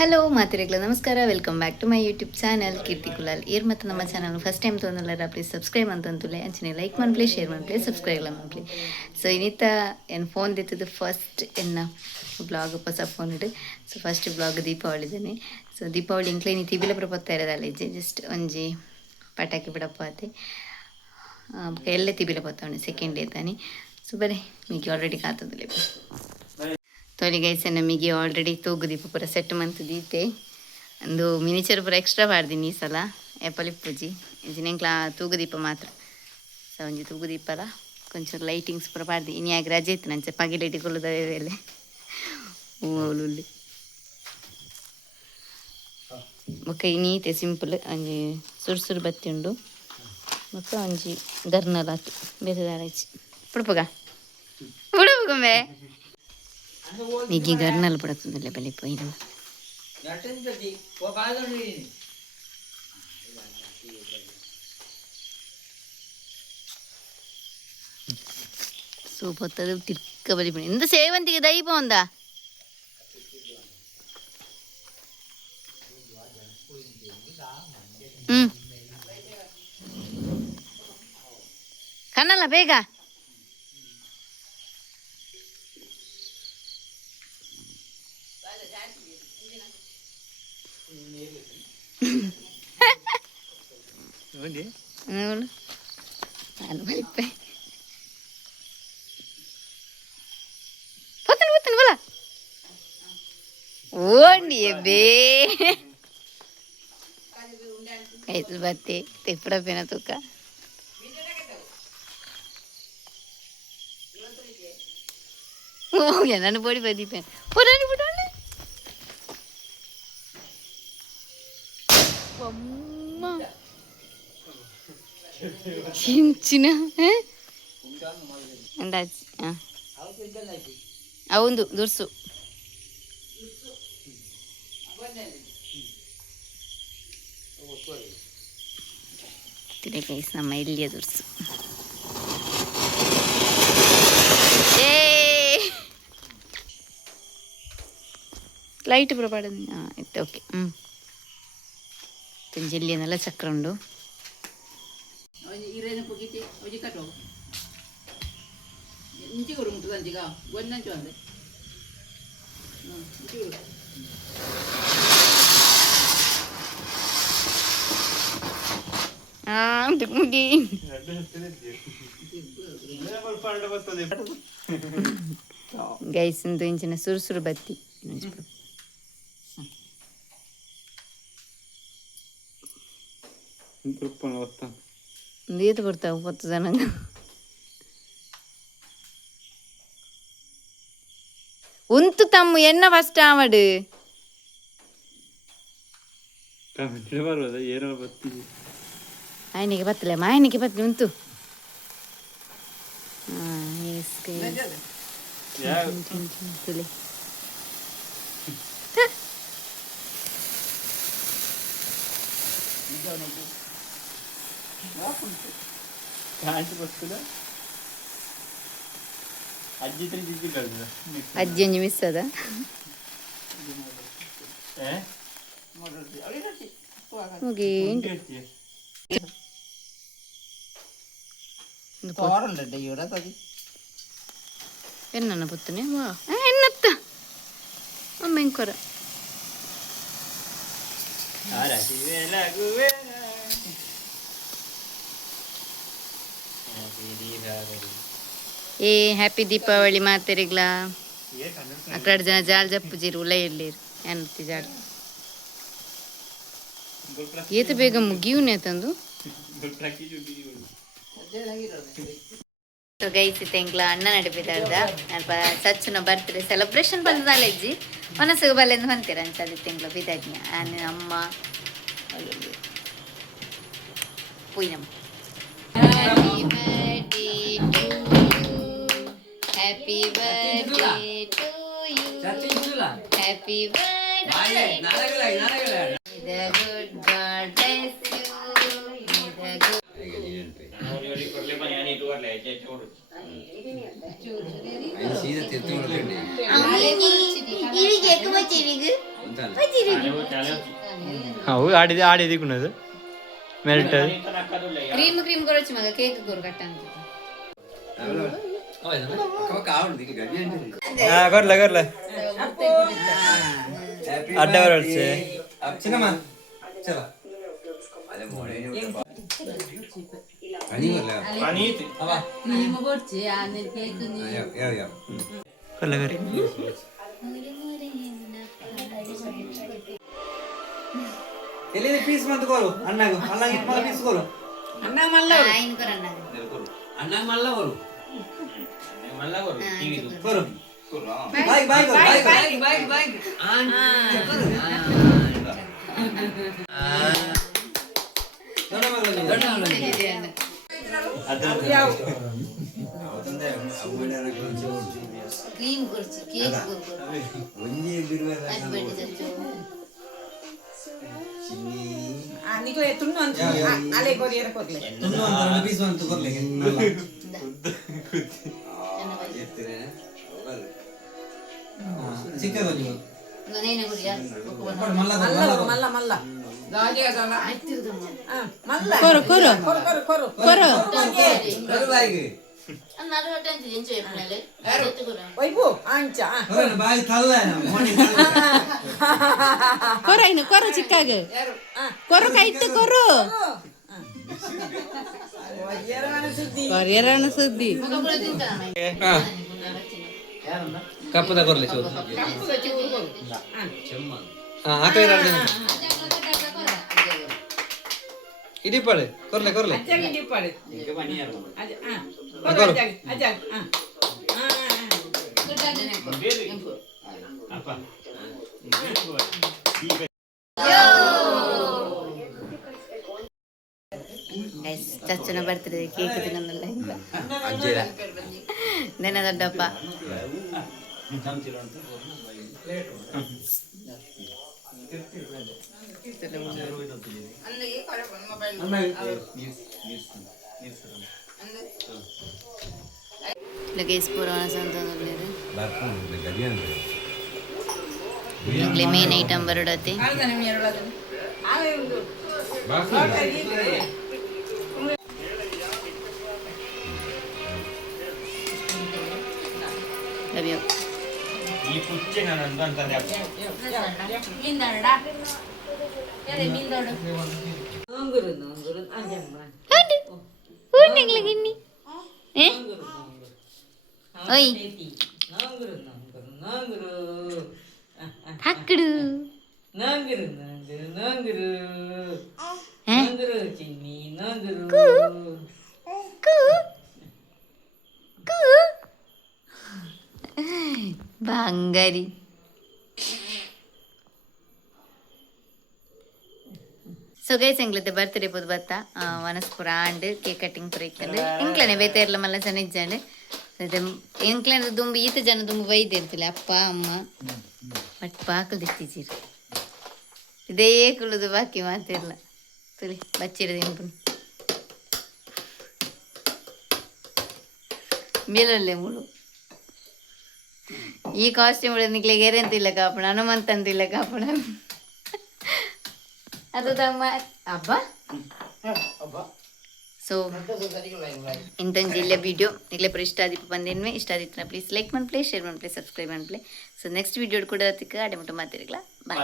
Hello ಮಾತಿರೆಗ್ಲ ನಮಸ್ಕಾರ, welcome back to my YouTube channel Keerthi Kulal. ಏರ್ ಮತ್ತು ನಮ್ಮ ಚಾನಲ್ ಫಸ್ಟ್ ಟೈಮ್ ತೊಂದಲ್ಲ ಪ್ಲೀಸ್ ಸಬ್ಸ್ಕ್ರೈಬ್ ಅಂತಂತುಲೆ ಅಂಚನೆ ಲೈಕ್ ಮಾಡ್ಲಿ, ಶೇರ್ ಮಾಡ್ಲಿ, ಸಬ್ಸ್ಕ್ರೈಬ್ ಮಾಡ್ಲಿ. ಸೊ ಇನ್ನಿತ ಏನು ಫೋನ್ ದಿತ್ತದು ಫಸ್ಟ್ ಎನ್ನ ಬ್ಲಾಗ್ ಹೊಸ ಫೋನ್ ಇಡು. ಸೊ ಫಸ್ಟ್ ಬ್ಲಾಗ್ ದೀಪಾವಳಿದೇನೆ. ಸೊ ದೀಪಾವಳಿ ಇಂಕ್ಲೆ ನೀ ತಿಬಿಲ ಪ್ರಪತ್ತ ಇರೋದಲ್ಲ ಇಜ್ಜೆ ಜಸ್ಟ್ ಒಂಜಿ ಪಟಾಕಿ ಬಿಡಪ್ಪ ಆತೆ ಎಲ್ಲೇ ತಿಬಿಲ ಪತ್ತವಣೆ ಸೆಕೆಂಡ್ ಡೇ ತಾನೆ. ಸೊ ಬರೀ ಮೀಗೆ ಆಲ್ರೆಡಿ ಕಾತದಲೆ ತೊಲಿ ಗೈಸೆ ನಮಗೆ ಆಲ್ರೆಡಿ ತೂಗು ದೀಪ ಪೂರ ಸೆಟ್ ಮಂತ್ ದೀತೆ ಒಂದು ಮಿನಿಚರ್ ಪೂರ ಎಕ್ಸ್ಟ್ರಾ ಪಾಡ್ದೀನಿ ಈ ಸಲ ಎಪ್ಪಲಿ ಪೂಜಿ ಇಂಜಿನೆಂಕ್ಲ ತೂಗು ದೀಪ ಮಾತ್ರ. ಸೊ ಒಂಜಿ ತೂಗು ದೀಪಲ ಕೊಂಚೂರು ಲೈಟಿಂಗ್ಸ್ ಪೂರ ಪಾಡ್ದಿ ಇನಿಯಾಗ ರಜೆ ಇತ್ತು ನಂಚೆ ಪಗಿಲಿಟ್ಟಿಕೊಳ್ಳುದವೇಲೆ ಹೂವುಲ್ಲಿ ಬೊಕ್ಕ ನೀತೆ ಸಿಂಪಲ್ ಒಂಜಿ ಸುರು ಬತ್ತಿ ಉಂಡು ಮತ್ತು ಒಂಜಿ ಗರ್ನಲ್ ಆತು ಬೇರೆ ದಾರಾಯ್ಚಿ ಪುಡ್ಪಗ ಪುಡುಪುಗಂಬೆ ನಿಗಿ ಗರ್ನಲ್ ಪುಡತುಂದಲೆ ಬಲಿ ಪೋಯಿನ ಸೂಪತ್ತದು ತಿರ್ಕ ಬಲಿ ಪುಡಿ ಇಂದ ಸೇವಂತಿಗೆ ದೈಪ ಒಂದ ಕನ್ನಲ್ಲ ಬೇಗ ನಾನು ಬಲಿಪ್ಪೆ ಪತ್ತನ ಪತ್ತನ ಬಲ ಓಂಡಿ ಬೇ ಆಯ್ತು ಬತ್ತೆ ತೆಪ್ಪಡಪ್ಪೇನ ತೂಕ ಹೋಗ್ಯ ನಾನು ಬೋಡಿ ಬದಿಪೇನೆ ಪುರಾಣಿ ಬಿಡೋಣ ಅಮ್ಮ ಚಿಂಚಿನ ಅಂದಾಜಿ ಅವಂದು ದುರ್ಸು ಗೈಸ್ ನಮ್ಮ ಇಲ್ಲಿಯ ದುರ್ಸು ಲೈಟ್ ಪೂರ ಪಾಡ ಆಯ್ತು ಓಕೆ ಜೆಲ್ಲಿಯನ್ನೆಲ್ಲ ಚಕ್ರ ಉಂಡು ಮುಗಿ ಗೈಸ್ ಇಂದು ಇಂಚಿನ ಸುರು ಬತ್ತಿ ನೀರು ಬರ್ತಾವ 10 ಜನ ಉಂತು ತಮ್ಮು ಎನ್ನ ಫಸ್ಟ್ ಆವಡು ಆಯ್ನಿಗೆ ಬತ್ತಲೆ ಮಾಯನಿಗೆ ಬತ್ತಲೆ ಉಂತು ಅಜ್ಜಿ ಒಂಜಿ ಮಿಸ್ ಅದ ಎನ್ನ ಪುತ್ತನೆ ವಾ ಎನ್ನತ್ತ ಅಮ್ಮ ಹೆಂಕೊರ ಏ ಹ್ಯಾಪಿ ದೀಪಾವಳಿ ಮಾತೆರಿಗ್ಲಾ ಅಕಡೆ ಜನ ಜಾಲ್ ಜಪ್ಪುಜಿರು ಉಲ ಇರ್ಲಿರು ಏನತ್ತಿ ಜಾಲ್ ಏತ ಬೇಗ ಮುಗಿಯುನೆ ತಂದು ಗೈಸಿ ತೆಂಗ್ಲ ಅಣ್ಣ ನಡಿಪಿದಾರ್ದ ಅಲ್ಪ ಚಚ್ಚುನ ಬರ್ತ್ಡೇ ಸೆಲೆಬ್ರೇಷನ್ ಬಂದಲ್ಲ ಇಜ್ಜಿ ಮನಸ್ಸಿಗೆ ಬಲ್ಲೆಂದು ಬಂತೀರ ಅಂಚದಿ ತೆಂಗ್ಲ ಬಿದಾಜ್ಞ ಅಮ್ಮ ಪುಯ್ನಮ್ಮ Happy birthday to you. Happy birthday. May the good God bless you. May the good ಅವು ಆಡಿದಿಕ್ಕುನ್ನದು ಮೆಲ್ಟ್ ಕ್ರೀಮ್ ಕ್ರೀಮ್ ಕೊರಚು ಮಗ ಕೇಕ್ ಕೊರು ಕಟ್ಟ ಕೊರ್ಲ ಕೊರ್ಲ ಅಡ್ಡ ಬರಡ್ಸೆ ಕೊರ್ಲ ಕರಿ ಎಲ್ಲಿದೆ ಪೀಸ್ ಬಂತು ಕೊರು ಅಣ್ಣಗ ಅಣ್ಣಗ ಇಟ್ ಮಲ್ಲ ಪೀಸ್ ಕೊರು ಅಣ್ಣ ಮಲ್ಲ ಆಯ್ನ ಕೊರ ಅಣ್ಣಗ ಮಲ್ಲ ಕೊರು ಮಲ್ಲ ಕೊರು TV ಕೊರು bye bye bye bye bye bye on ಕೊರು ದೊಡ್ಡ ಮಗಳು ಅದು ಯಾವ ಅದೊಂದೇ ಅವುಗಳನ್ನ ಕ್ರೀಮ್ ಕೊರ್ಚಿ ಕೇಕ್ ಕೊರು ಒಂಜಿ ಬಿರುವೆ ನಿಕ್ಲೆ ತುಣ್ಣು ಅಂತ ಅಲೆ ಕೊರಿಯರ ಕೊರ್ಲೆ ತುಣ್ಣು ಅಂತ ಪೀಸ್ ಅಂತ ಕೊರ್ಲೆ ಎತ್ತಿರೆ ಸಿಕ್ಕದೊಂದು ನಾನೇನೆ ಗುಡಿಯಾ ಮಲ್ಲ ಮಲ್ಲ ಮಲ್ಲ ಗಾಗೆ ಅದಲ್ಲ ಆಯ್ತಿರುದಮ್ಮ ಮಲ್ಲ ಕೊರು ಕೊರು ಕೊರು ಕೊರು ಕೊರು ಕೊರು ಬಾಯಿಗೆ ನಾನು ಹೊಟ್ಟೆ ಅಂತ ಎಂಜಾಯ್ ಮಾಡ್ಲೆ ಜೊತೆ ಕೊರ ಒಯ್ಬು ಅಂಚ ಕೊರು ಬಾಯಿ ತಲ್ಲ ಮೋನಿ ಕೊರು ಇನ್ನು ಕೊರು ಚಿಕ್ಕಾಗ ಕೊರು ಕೈತು ಕೊರು ಕೊರಿಯರನ ಸುದ್ದಿ ಮಗ ಕೂಡ ತಿಂತಾನ ಕಪ್ಪದ ಕೊರ್ಲೆ ಚೂರು ಕಪ್ಪು ಚೂರು ಕೊರು ಹಾಕಿರ ಇಡಿಪಾಳೆ ಕೊರ್ಲೆ ಕೊರ್ಲೆ ಅಜ್ಜಾಗಿ ಡಿಪ್ಪಾಳೆ ಈಗ ಬನ್ನಿಯಾರ ಅಜ್ಜ ಕೊರು ಅಜ್ಜಾಗಿ ಅಜ್ಜಾಗಿ ಅಪ್ಪ ಗೈಸ್ ಚಚ್ಚನ ಬರ್ತಿದೆ ಕೇಕ್ ತಿನ್ನಲ್ಲ ಇಲ್ಲ ಅಜ್ಜಿರ ನೆನ ದೊಡ್ಡಪ್ಪ लगेच पुराणा ಸಂತಂದ್ರೆ ಈಗಲೇ ಮೇನ್ ಐಟಮ್ ಬರೋಡತ್ತೆ ಲವ್ಯೋ ಈ ಪುಚ್ಚೆ ನಾನು ಅಂತಂದೆ ನಂಗುರು ನಂಗುರು ಅಂಜಮ್ಮ ಗಿನ್ನಿ ಓಯ್ ನಂಗುರು ನಂಗುರು ನಂಗುರು ಹಾಕಡು ನಂಗುರು ನಂಗುರು ನಂಗುರು ನಂಗುರು ಚಿನ್ನಿ ನಂಗುರು ಬಂಗಾರಿ ಸೊ ಗೈಸ್ ಎಂಗ್ಲತೆ ಬರ್ತ್ಡೇ ಪೋದು ಬತ್ತ ವನಸ್ಪುರ ಆಂಡ್ ಕೇಕ್ ಕಟಿಂಗ್ ಪುರ ಇಕ್ಕಂಡು ಎಂಕ್ಲನೆ ಬೇತೇರ್ಲ ಮಲ್ಲ ಜನ ಇಜ್ಜಂಡು ಎಂಕ್ಲನೆ ದುಂಬು ಈತ ಜನ ದುಂಬು ಬೈದ್ ಇರ್ತಿಲ್ಲ ಅಪ್ಪ ಅಮ್ಮ ಬಟ್ ಪಾಕಲ್ ದಿತ್ತಿಜೀರು ಇದೇ ಕುಳುದು ಬಾಕಿ ಮಾತಿರ್ಲ ತುಳಿ ಬಚ್ಚಿರದು ಎಂಪುನು ಮೇಲಲ್ಲೇ ಮುಳು ಈ ಕಾಸ್ಟ್ಯೂಮ್ ನಿಕ್ಲೆ ಗೆರೆ ಅಂತಿಲ್ಲ ಕಾಪಣ ಹನುಮಂತ ಅಂತಿಲ್ಲ ಕಾಪಣ ಅದು ತಮ್ಮ ಹಬ್ಬ ಸೊ ಇಂತಂದು ಜಿಲ್ಲೆ ವಿಡಿಯೋ ನಿಕ್ಲೆ ಪುರ ಇಷ್ಟ ಆದಿಪ್ಪ ಬಂದೇನ್ವೆ ಇಷ್ಟ ಆದಿತ್ತು ಪ್ಲೀಸ್ ಲೈಕ್ ಮಾಡಿ ಪ್ಲೇ ಶೇರ್ ಮಾಡಿ ಪ್ಲೇ ಸಬ್ಸ್ಕ್ರೈಬ್ ಮಾಡಿ ಪ್ಲೇ ಸೊ ನೆಕ್ಸ್ಟ್ ವಿಡಿಯೋ ಕೂಡ ಅಡಮುಟ್ಟು ಮಾತಿರಲ್ಲ ಬಾಯ್